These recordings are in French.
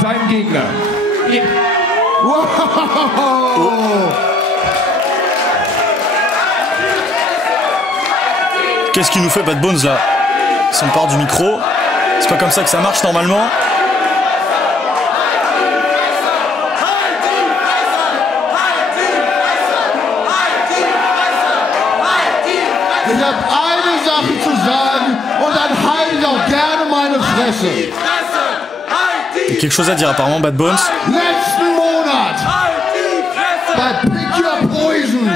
sein Gegner. Wow. Qu'est-ce qu'il nous fait Bad Bones là? Il s'empare du micro. C'est pas comme ça que ça marche normalement. Ich habe eine Sache zu sagen und dann halte ich auch gerne meine Fresse. Il y a quelque chose à dire apparemment Bad Bones. Letzten Monat bei Pick Your Poison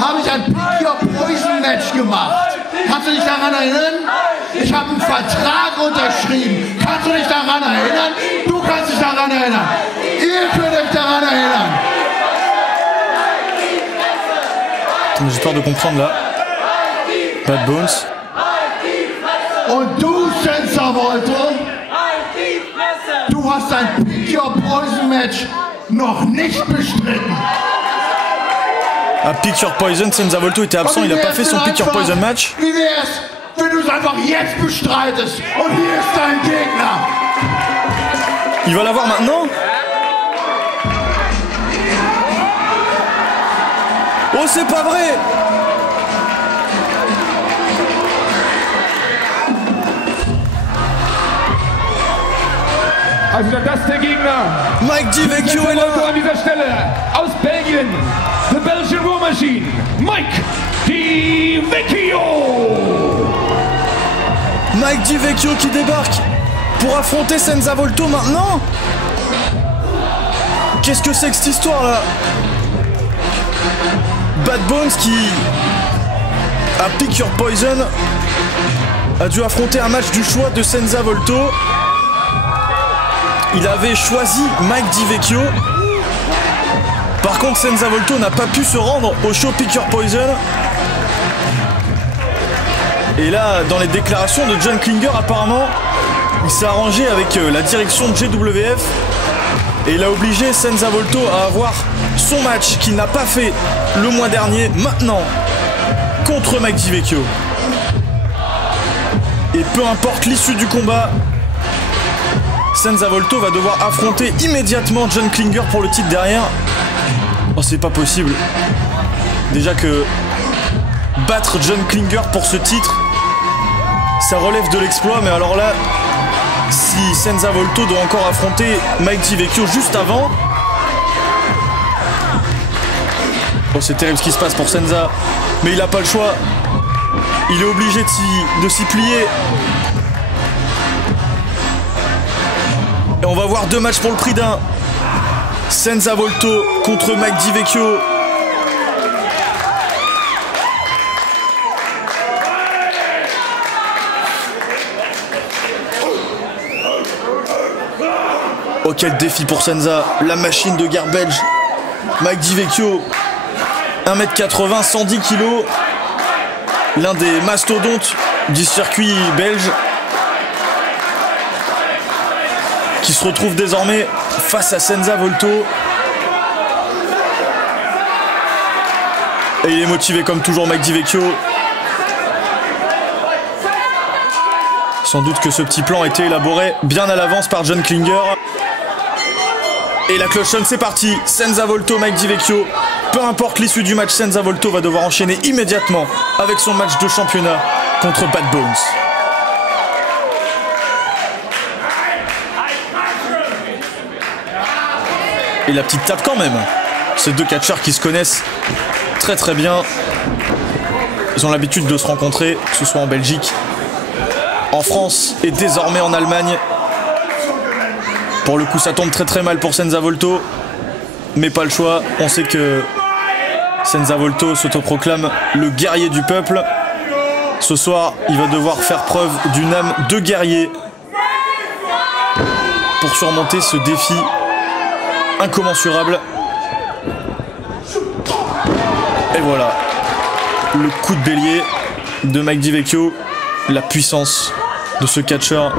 habe ich ein Pick Your Poison Match gemacht. Kannst du dich daran erinnern? Ich habe einen Vertrag unterschrieben. Kannst du dich daran erinnern? Du kannst dich daran erinnern. Ihr könnt euch daran erinnern. J'ai peur de comprendre là. Bad Bones. Und du, Senza Volto, du hast ein Pick Your Poison Match noch nicht bestritten. À Pick Your Poison, Senza Volto était absent, il a pas fait son Pick Your Poison match. Wie wär's, wenn du es einfach jetzt bestreitest? Und hier ist dein Gegner. Il va l'avoir maintenant? Oh, c'est pas vrai! Also das ist der Gegner. Mike DiVecchio est là. An dieser Stelle aus Belgien, the Belgian War Machine, Mike DiVecchio. Mike DiVecchio qui débarque pour affronter Senza Volto maintenant. Qu'est-ce que c'est que cette histoire là? Bad Bones qui a Pick Your Poison a dû affronter un match du choix de Senza Volto. Il avait choisi Mike DiVecchio. Par contre, Senza Volto n'a pas pu se rendre au show Pick Your Poison. Et là, dans les déclarations de John Klinger, apparemment, il s'est arrangé avec la direction de GWF. Et il a obligé Senza Volto à avoir son match qu'il n'a pas fait le mois dernier, maintenant, contre Mike DiVecchio. Et peu importe l'issue du combat, Senza Volto va devoir affronter immédiatement John Klinger pour le titre derrière. Oh, c'est pas possible. Déjà que battre John Klinger pour ce titre, ça relève de l'exploit, mais alors là, si Senza Volto doit encore affronter Mike DiVecchio juste avant... Oh, c'est terrible ce qui se passe pour Senza, mais il n'a pas le choix. Il est obligé de s'y plier. Et on va voir deux matchs pour le prix d'un. Senza Volto contre Mike DiVecchio. Oh, quel défi pour Senza, la machine de guerre belge. Mike DiVecchio, 1m80, 110 kg. L'un des mastodontes du circuit belge, qui se retrouve désormais face à Senza Volto. Et il est motivé comme toujours, Mike DiVecchio. Sans doute que ce petit plan a été élaboré bien à l'avance par John Klinger. Et la cloche sonne, c'est parti. Senza Volto, Mike DiVecchio. Peu importe l'issue du match, Senza Volto va devoir enchaîner immédiatement avec son match de championnat contre Bad Bones. Et la petite tape quand même. Ces deux catcheurs qui se connaissent très très bien. Ils ont l'habitude de se rencontrer, que ce soit en Belgique, en France et désormais en Allemagne. Pour le coup, ça tombe très très mal pour Senza Volto, mais pas le choix. On sait que Senza Volto s'autoproclame le guerrier du peuple. Ce soir, il va devoir faire preuve d'une âme de guerrier pour surmonter ce défi incommensurable. Et voilà, le coup de bélier de Mike DiVecchio. La puissance de ce catcheur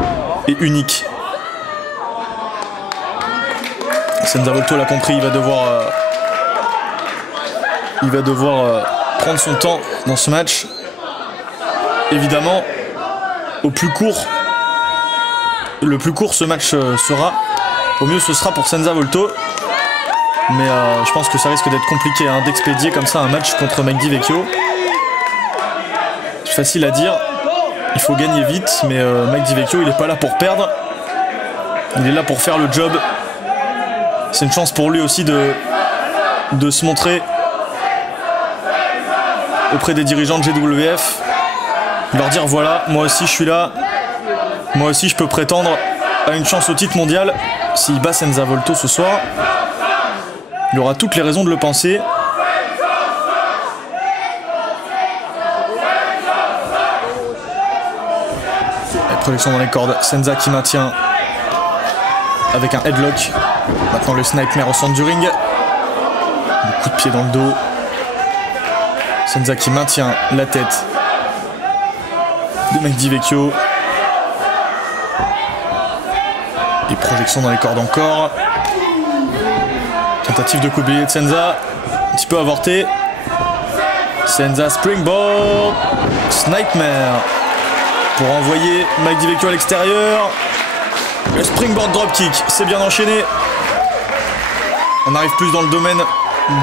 est unique. Senza Volto l'a compris, il va devoir prendre son temps dans ce match. Évidemment, au plus court le plus court ce match sera, au mieux ce sera pour Senza Volto. Mais je pense que ça risque d'être compliqué hein, d'expédier comme ça un match contre Mike DiVecchio. C'est facile à dire, il faut gagner vite, mais Mike DiVecchio il n'est pas là pour perdre. Il est là pour faire le job. C'est une chance pour lui aussi de se montrer auprès des dirigeants de GWF. Leur dire voilà, moi aussi je suis là. Moi aussi je peux prétendre à une chance au titre mondial. S'il bat Senza Volto ce soir, il aura toutes les raisons de le penser. La projection dans les cordes, Senza qui maintient avec un headlock. Maintenant le Nightmare au centre du ring. Le coup de pied dans le dos. Senza qui maintient la tête de Mike DiVecchio. Et projection dans les cordes encore. Tentative de coup de de Senza, un petit peu avorté. Senza springboard, Nightmare pour envoyer Mike DiVecchio à l'extérieur. Le springboard dropkick, c'est bien enchaîné. On arrive plus dans le domaine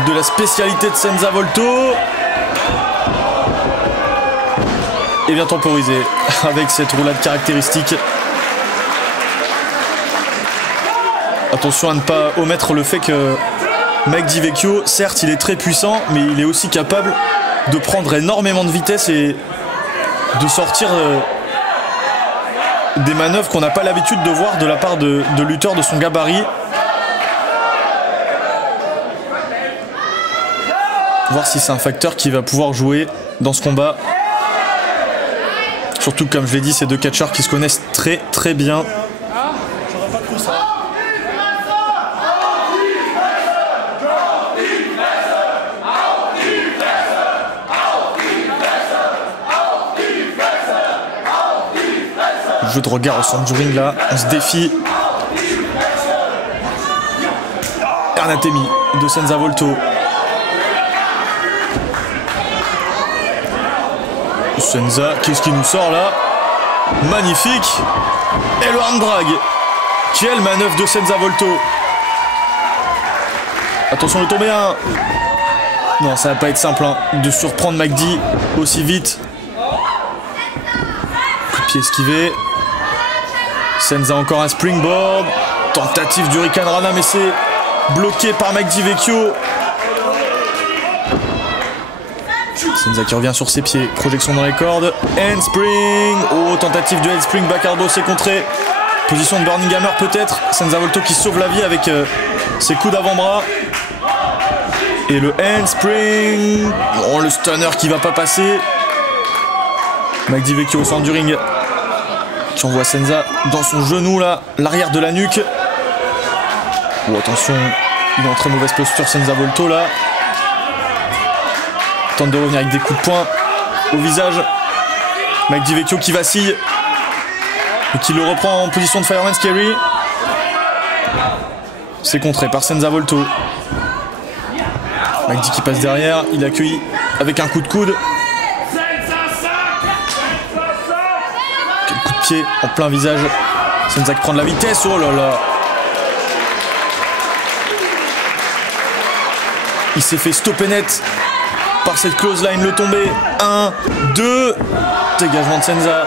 de la spécialité de Senza Volto. Et bien temporisé avec cette roulade caractéristique. Attention à ne pas omettre le fait que Mike DiVecchio, certes il est très puissant, mais il est aussi capable de prendre énormément de vitesse et de sortir des manœuvres qu'on n'a pas l'habitude de voir de la part de lutteurs de son gabarit. Voir si c'est un facteur qui va pouvoir jouer dans ce combat. Surtout comme je l'ai dit, c'est deux catcheurs qui se connaissent très très bien. Jeu de regard au centre du ring là, on se défie. Anathemi de Senza Volto. Senza, qu'est-ce qui nous sort là? Magnifique. Et le hand drag. Quelle manœuvre de Senza Volto. Attention le tomber 1. Non, ça va pas être simple hein, de surprendre McD aussi vite. Coup de pied esquivé. Senza encore un springboard. Tentative du Hurricane Rana, mais c'est bloqué par Mike DiVecchio. Senza qui revient sur ses pieds. Projection dans les cordes. Handspring. Oh, tentative du handspring. Baccardo, c'est contré. Position de Burning Hammer peut-être. Senza Volto qui sauve la vie avec ses coups d'avant-bras. Et le handspring. Oh, le stunner qui va pas passer. Mike DiVecchio au centre du ring. Qui envoie Senza dans son genou là, l'arrière de la nuque. Oh attention, il est en très mauvaise posture Senza Volto là. Tente de revenir avec des coups de poing au visage. Mike DiVecchio qui vacille et qui le reprend en position de Fireman's Carry. C'est contré par Senza Volto. Mike D qui passe derrière, il accueille avec un coup de coude. Pied en plein visage. Senza qui prend de la vitesse. Oh là là. Il s'est fait stopper net par cette close line. Le tombé. 1, 2. Dégagement de Senza.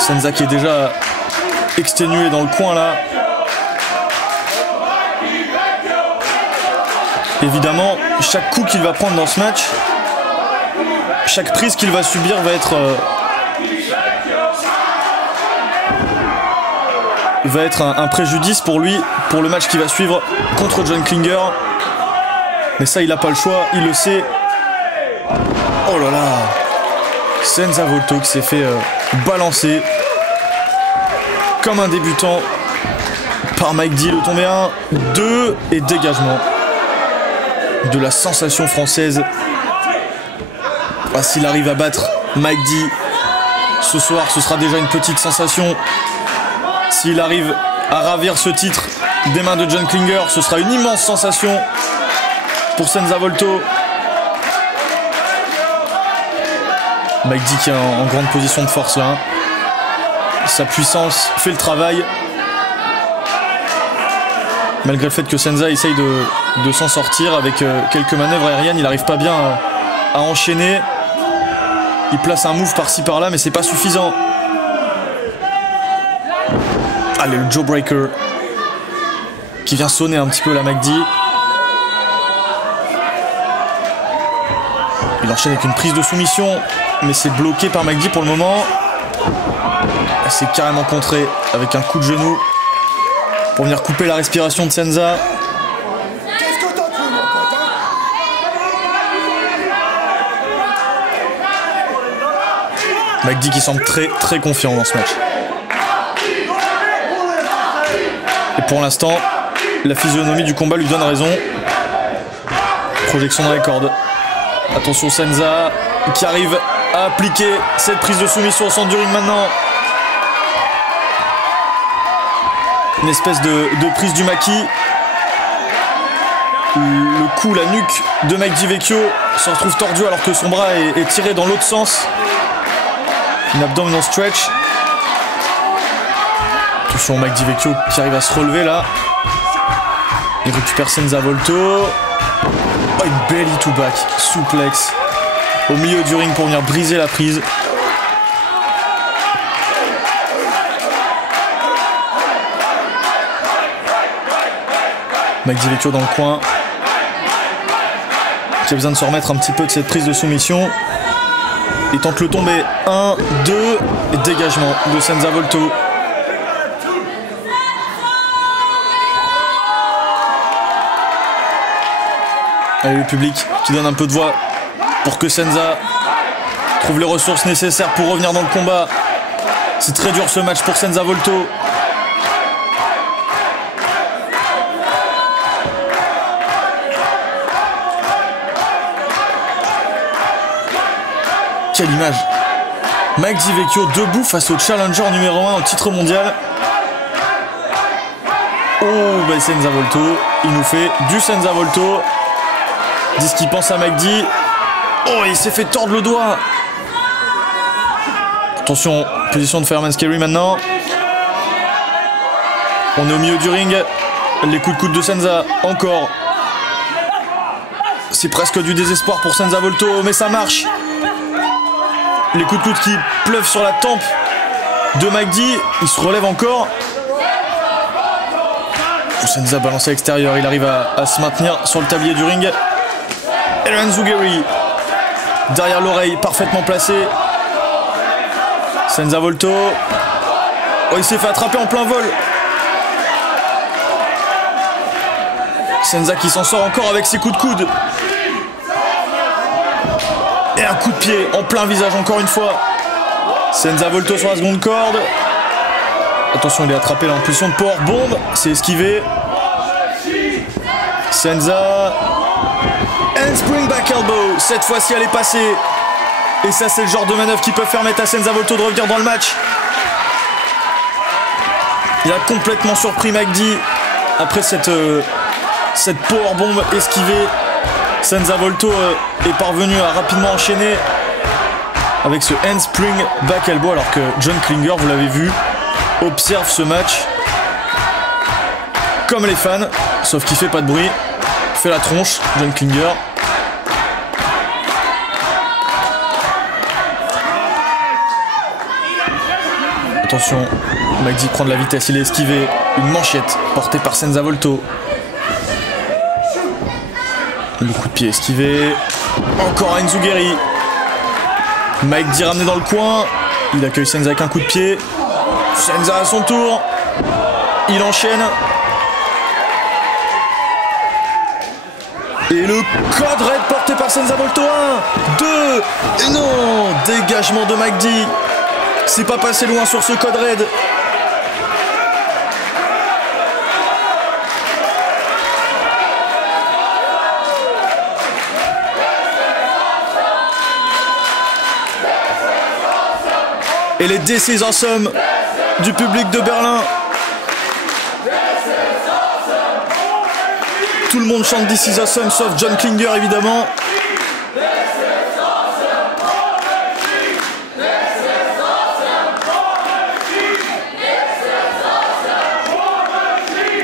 Senza qui est déjà exténué dans le coin là. Évidemment, chaque coup qu'il va prendre dans ce match, chaque prise qu'il va subir va être un préjudice pour lui, pour le match qui va suivre contre John Klinger. Mais ça, il n'a pas le choix, il le sait. Oh là là, Senza Volto qui s'est fait balancer comme un débutant par Mike D. Le tombé 1, 2 et dégagement de la sensation française. Ah, s'il arrive à battre Mike D ce soir, ce sera déjà une petite sensation. S'il arrive à ravir ce titre des mains de John Klinger, ce sera une immense sensation pour Senza Volto. McD qui est en grande position de force là. Sa puissance fait le travail. Malgré le fait que Senza essaye de s'en sortir avec quelques manœuvres aériennes, il n'arrive pas bien à enchaîner. Il place un move par-ci par-là, mais c'est pas suffisant. Allez, le Jawbreaker qui vient sonner un petit peu la McD. Il enchaîne avec une prise de soumission, mais c'est bloqué par McD pour le moment. C'est carrément contré avec un coup de genou pour venir couper la respiration de Senza. McD qui semble très confiant dans ce match. Et pour l'instant, la physionomie du combat lui donne raison. Projection dans les cordes. Attention Senza qui arrive à appliquer cette prise de soumission au centre du ring maintenant. Une espèce de prise du maquis. Le cou, la nuque de Mike DiVecchio se retrouve tordu alors que son bras est tiré dans l'autre sens. Une abdominal stretch. Attention Mike DiVecchio qui arrive à se relever là. Il récupère Senza Volto. Oh, une belly to back, suplex au milieu du ring pour venir briser la prise. Mike DiVecchio dans le coin qui a besoin de se remettre un petit peu de cette prise de soumission. Il tente le tomber. 1, 2 et dégagement de Senza Volto. Allez, le public qui donne un peu de voix pour que Senza trouve les ressources nécessaires pour revenir dans le combat. C'est très dur ce match pour Senza Volto. Quelle image! Mike DiVecchio debout face au challenger numéro 1 au titre mondial. Oh, ben Senza Volto, il nous fait du Senza Volto. Dis ce qu'il pense à McD. Oh, il s'est fait tordre le doigt. Attention, position de Fireman's Carry maintenant. On est au milieu du ring. Les coups de coude de Senza, encore. C'est presque du désespoir pour Senza Volto, mais ça marche. Les coups de coude qui pleuvent sur la tempe de McD. Il se relève encore. Senza balancé à l'extérieur. Il arrive à se maintenir sur le tablier du ring. El Enzuguri derrière l'oreille, parfaitement placé. Senza Volto. Oh, il s'est fait attraper en plein vol. Senza qui s'en sort encore avec ses coups de coude. Et un coup de pied en plein visage encore une fois. Senza Volto sur la seconde corde. Attention, il est attrapé là en position de power bomb. C'est esquivé. Senza. Handspring back elbow. Cette fois-ci, elle est passée. Et ça, c'est le genre de manœuvre qui peut permettre à Senza Volto de revenir dans le match. Il a complètement surpris McD après cette powerbomb esquivée. Senza Volto est parvenu à rapidement enchaîner avec ce handspring back elbow, alors que John Klinger, vous l'avez vu, observe ce match comme les fans, sauf qu'il fait pas de bruit. Il fait la tronche, John Klinger. Attention, McD prend de la vitesse, il est esquivé. Une manchette portée par Senza Volto. Le coup de pied esquivé. Encore un Enzuguri. McD ramené dans le coin. Il accueille Senza avec un coup de pied. Senza à son tour. Il enchaîne. Et le code red porté par Senza Volto. 1, 2. Et non, dégagement de McD. C'est pas passé loin sur ce code raid. Et les This is Awesome du public de Berlin. Tout le monde chante This is Awesome sauf John Klinger évidemment.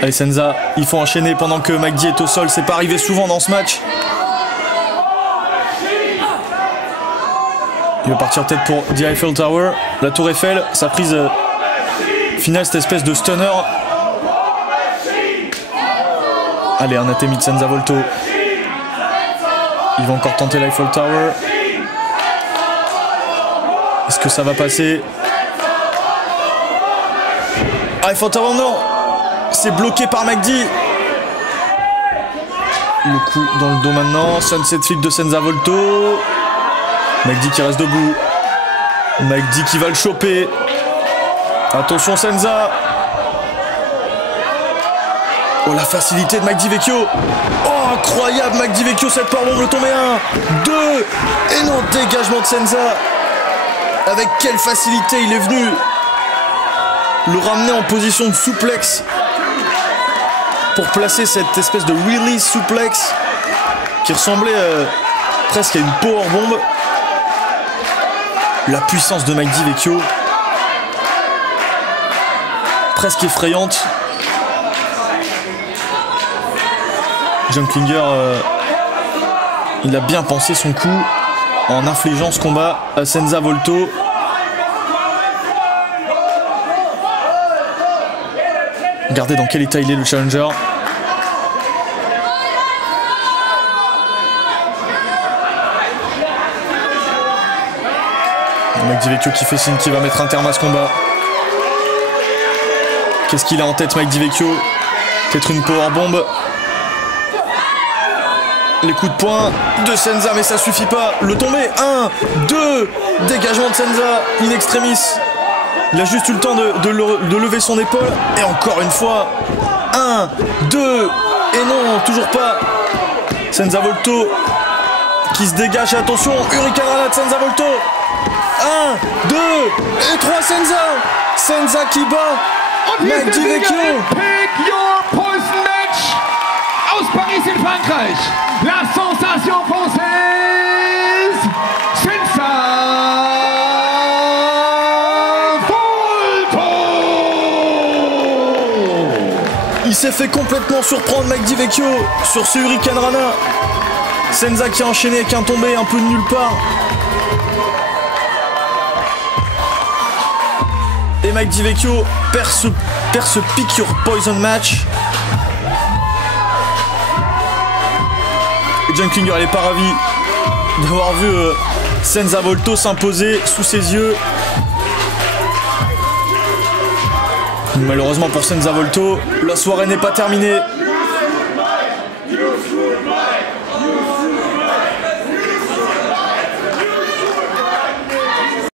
Allez Senza, il faut enchaîner pendant que McD est au sol, c'est pas arrivé souvent dans ce match. Il va partir peut-être pour The Eiffel Tower, la tour Eiffel, sa prise finale, cette espèce de stunner. Allez, un atemi de Senza Volto. Il va encore tenter l'Eiffel Tower. Est-ce que ça va passer? Eiffel Tower, non! C'est bloqué par McD. Le coup dans le dos maintenant. Sunset Flip de Senza Volto. McD qui reste debout. McD qui va le choper. Attention Senza. Oh la facilité de McD Vecchio. Oh incroyable McD Vecchio, cette powerbomb, le tombé 1, 2. Et non, dégagement de Senza. Avec quelle facilité il est venu le ramener en position de souplex pour placer cette espèce de release suplex qui ressemblait presque à une powerbomb. La puissance de McD Vecchio, presque effrayante. John Klinger, il a bien pensé son coup en infligeant ce combat à Senza Volto. Regardez dans quel état il est, le challenger. McD Vecchio qui fait signe qu'il va mettre un terme à ce combat. Qu'est-ce qu'il a en tête McD Vecchio? Peut-être une powerbomb. Les coups de poing de Senza, mais ça suffit pas. Le tombé, 1, 2, dégagement de Senza, in extremis. Il a juste eu le temps de lever son épaule. Et encore une fois, 1, 2, et non, toujours pas. Senza Volto qui se dégage, attention, Hurricane Rana de Senza Volto. 1, 2, et 3, Senza. Senza qui bat McD Vecchio. Pick your poison match aus Paris in Frankreich. La sensation française, Senza Volto. Il s'est fait complètement surprendre McD Vecchio sur ce Hurricane Rana. Senza qui a enchaîné avec un tombé un peu de nulle part. Et McD Vecchio perd ce pick your poison match. Et John Klinger, il n'est pas ravi d'avoir vu Senza Volto s'imposer sous ses yeux. Malheureusement pour Senza Volto, la soirée n'est pas terminée.